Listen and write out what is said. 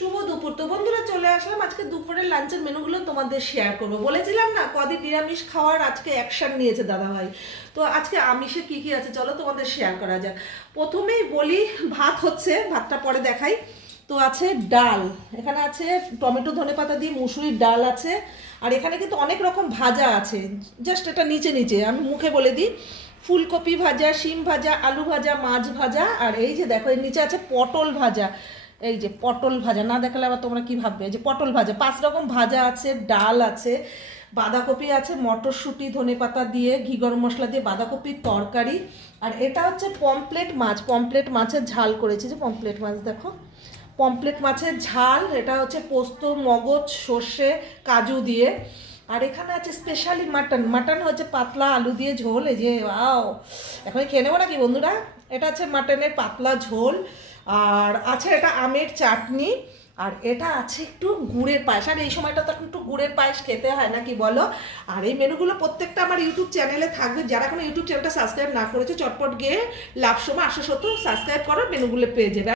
শুভ দুপুর। তো বন্ধুরা চলে আসলাম আজকে দুপুরের লাঞ্চের মেনুগুলো তোমাদের শেয়ার করব। বলেছিলাম না কদিন নিরামিষ খাওয়ার আজকে অ্যাকশন নিয়েছে দাদাভাই। তো আজকে আমিষে কি কি আছে চলো তোমাদের শেয়ার করা যাক। প্রথমেই বলি ভাত হচ্ছে, ভাতটা পরে দেখাই। তো আছে ডাল, এখানে আছে টমেটো ধনেপাতা দিয়ে মুসুরির ডাল আছে। আর এখানে কিন্তু অনেক রকম ভাজা আছে, জাস্ট এটা নিচে নিচে আমি মুখে বলে দিই। ফুলকপি ভাজা, শিম ভাজা, আলু ভাজা, মাছ ভাজা, আর এই যে দেখো এর নিচে আছে পটল ভাজা। এই যে পটল ভাজা না দেখালে আবার তোমরা কি ভাববে, যে পটল ভাজা। 5 রকম ভাজা আছে, ডাল আছে, বাঁধাকপি আছে, মটরশুঁটি ধনেপাতা দিয়ে ঘি গরম মশলা দিয়ে বাঁধাকপির তরকারি। আর এটা হচ্ছে পমপ্লেট মাছ, পমপ্লেট মাছের ঝাল করেছি। যে পমপ্লেট মাছ দেখো, পমপ্লেট মাছের ঝাল। এটা হচ্ছে পোস্ত, মগজ, সর্ষে, কাজু দিয়ে। আর এখানে আছে স্পেশালি মাটন, মাটন হচ্ছে পাতলা আলু দিয়ে ঝোল। এই যে ওয়াও, এখন খেয়ে নেবো নাকি বন্ধুরা? এটা আছে মাটনের পাতলা ঝোল। আর আছে এটা আমের চাটনি। আর এটা আছে একটু গুড়ের পায়েস। আর এই সময়টা তো একটু গুড়ের পায়েস খেতে হয় নাকি বলো? আর এই মেনুগুলো প্রত্যেকটা আমার ইউটিউব চ্যানেলে থাকবে। যারা এখন ইউটিউব চ্যানেলটা সাবস্ক্রাইব না করেছে চটপট গিয়ে লাভ সময় 870 সাবস্ক্রাইব করো, মেনুগুলো পেয়ে যাবে।